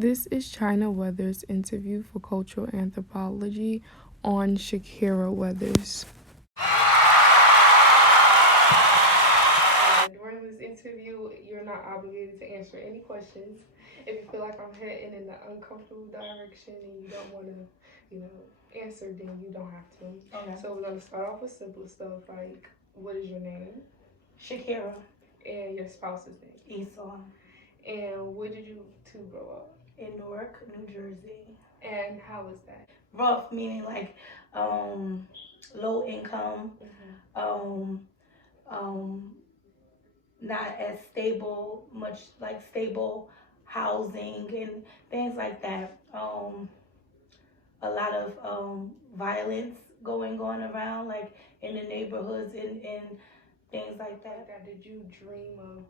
This is China Weathers' interview for Cultural Anthropology on Shakira Weathers. During this interview, you're not obligated to answer any questions. If you feel like I'm heading in an uncomfortable direction and you don't want to, answer, then you don't have to. Okay. So we're gonna start off with simple stuff like, what is your name? Shakira. And your spouse's name? Esau. And where did you two grow up? In Newark, New Jersey. And how was that? Rough, meaning like low income, not as stable, much like stable housing and things like that. A lot of violence going on around, like in the neighborhoods and things like that. Did you dream of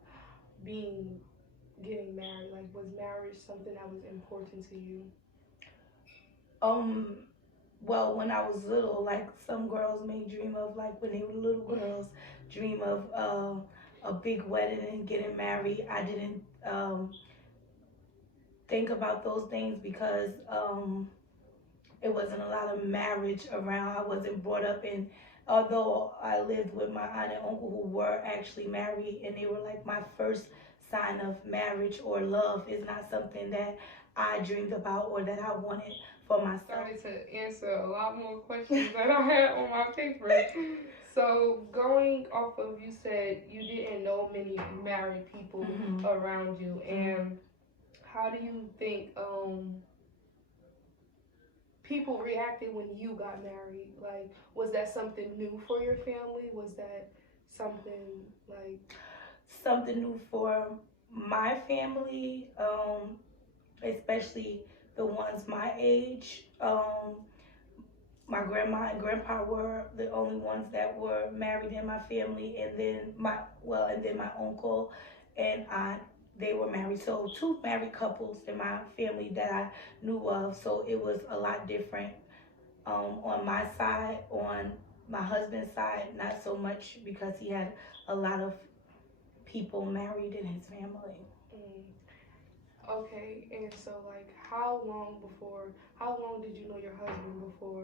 getting married? Like, was marriage something that was important to you? Well, when I was little, like some girls may dream of, like when they were little girls, dream of a big wedding and getting married. I didn't think about those things because it wasn't a lot of marriage around. I wasn't brought up in, although I lived with my aunt and uncle who were actually married, and they were like my first sign of marriage or love. Is not something that I dreamed about or that I wanted for myself. I started to answer a lot more questions than I had on my paper. So going off of, you said you didn't know many married people around you, and how do you think people reacted when you got married? Like, was that something new for your family? Was that something like something new for my family, especially the ones my age? My grandma and grandpa were the only ones that were married in my family, and then my uncle and aunt, they were married. So two married couples in my family that I knew of. So it was a lot different on my side. On my husband's side, not so much because he had a lot of people married in his family. Okay, and so like how long did you know your husband before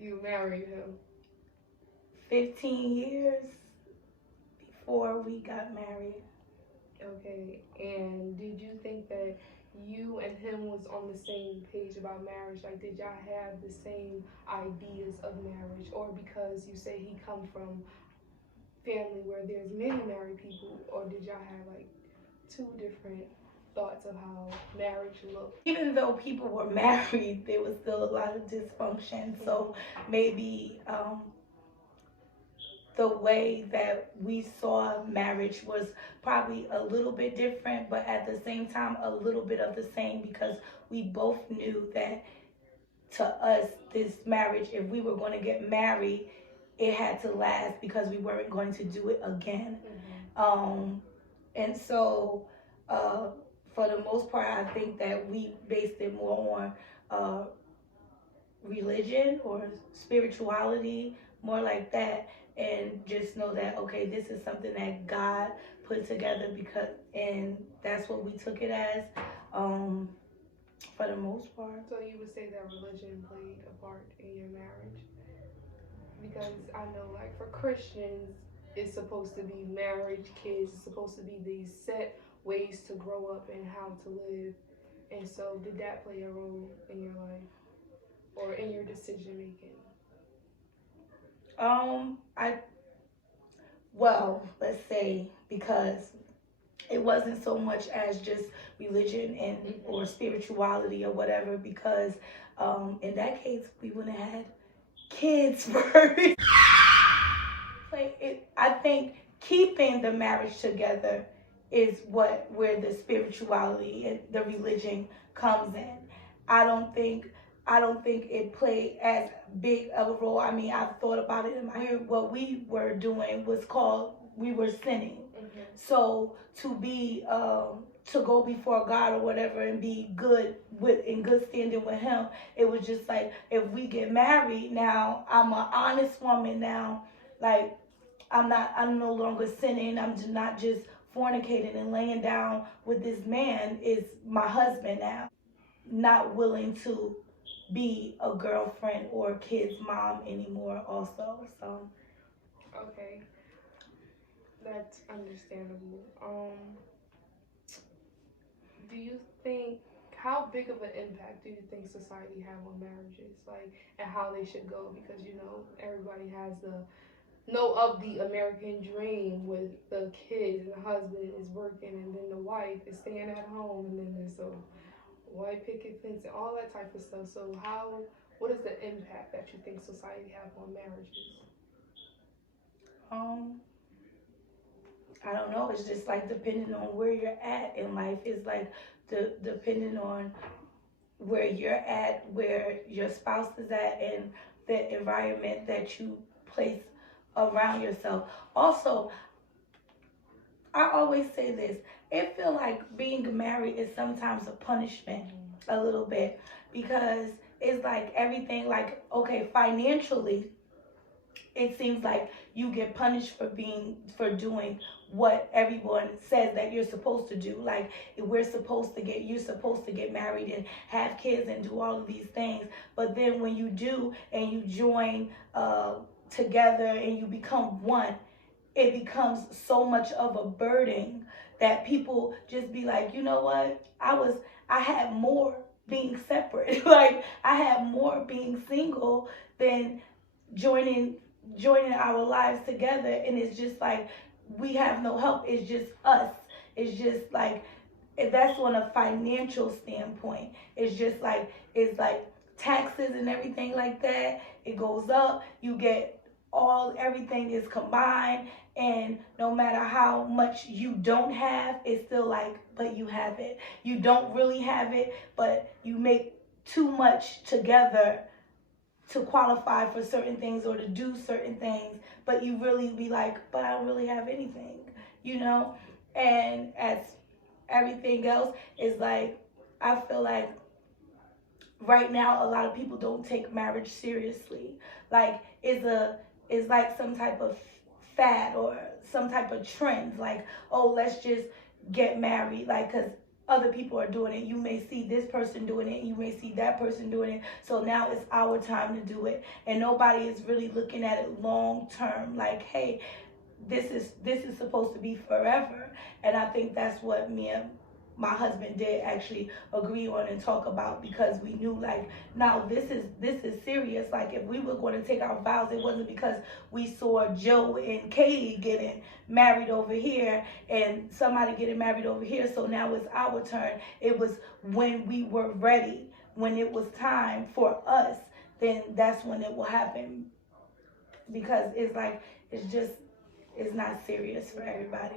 you married him? 15 years before we got married. Okay, and did you think that you and him was on the same page about marriage? Like, did y'all have the same ideas of marriage? Or because you say he come from family where there's many married people, or did y'all have like two different thoughts of how marriage looked? Even though people were married, there was still a lot of dysfunction. So maybe the way that we saw marriage was probably a little bit different, but at the same time a little bit of the same, because we both knew that to us, this marriage, if we were going to get married, it had to last because we weren't going to do it again. And so for the most part, I think that we based it more on religion or spirituality, more like that, and just know that, okay, this is something that God put together, because, and that's what we took it as, for the most part. So you would say that religion played a part in your marriage? Because I know, like, for Christians, it's supposed to be marriage, kids, it's supposed to be these set ways to grow up and how to live. And so did that play a role in your life or in your decision making? Well, let's say, because it wasn't so much as just religion and or spirituality or whatever, because in that case we wouldn't have had kids first. I think keeping the marriage together is where the spirituality and the religion comes in. I don't think it played as big of a role. I mean, I've thought about it in my head. What we were doing was called, we were sinning. So to be to go before God or whatever and be in good standing with Him, it was just like, if we get married now, I'm an honest woman now. Like, I'm no longer sinning. I'm not just fornicating and laying down with this man is my husband now, not willing to be a girlfriend or a kid's mom anymore also. So Okay, that's understandable. Do you think how big of an impact do you think society have on marriages, like, and how they should go? Because you know everybody has the know of the American dream with the kids and the husband is working and then the wife is staying at home and then there's a white picket fence and all that type of stuff. So what is the impact that you think society have on marriages? um I don't know. It's just like depending on where you're at in life. It's like depending on where you're at, where your spouse is at, and the environment that you place around yourself. Also, I always say this. It feel like being married is sometimes a punishment, a little bit, because it's like everything. Like, okay, financially, it seems like you get punished for doing what everyone says that you're supposed to do. Like, you're supposed to get married and have kids and do all of these things. But then when you do and you join together and you become one, it becomes so much of a burden that people just be like, you know what? I had more being separate. Like, I had more being single than joining joining our lives together, and it's just like we have no help. It's just us. It's just like, that's on a financial standpoint. It's like taxes and everything like that. It goes up. You get everything is combined, and no matter how much you don't have, it's still like, but you have it. You don't really have it, but you make too much together to qualify for certain things or to do certain things, but you really be like, but I don't really have anything, you know? And as everything else is like, I feel like right now a lot of people don't take marriage seriously. Like, it's like some type of fad or some type of trend. Like, oh, let's just get married. Like, because other people are doing it. You may see this person doing it. You may see that person doing it. So now it's our time to do it. And nobody is really looking at it long term. Like, hey, this is supposed to be forever. And I think that's what me and my husband did actually agree on and talk about, because we knew, like, now this is serious. Like, if we were going to take our vows, it wasn't because we saw Joe and Katie getting married over here and somebody getting married over here, so now it's our turn. It was when we were ready, when it was time for us, then that's when it will happen, because it's like, it's not serious for everybody.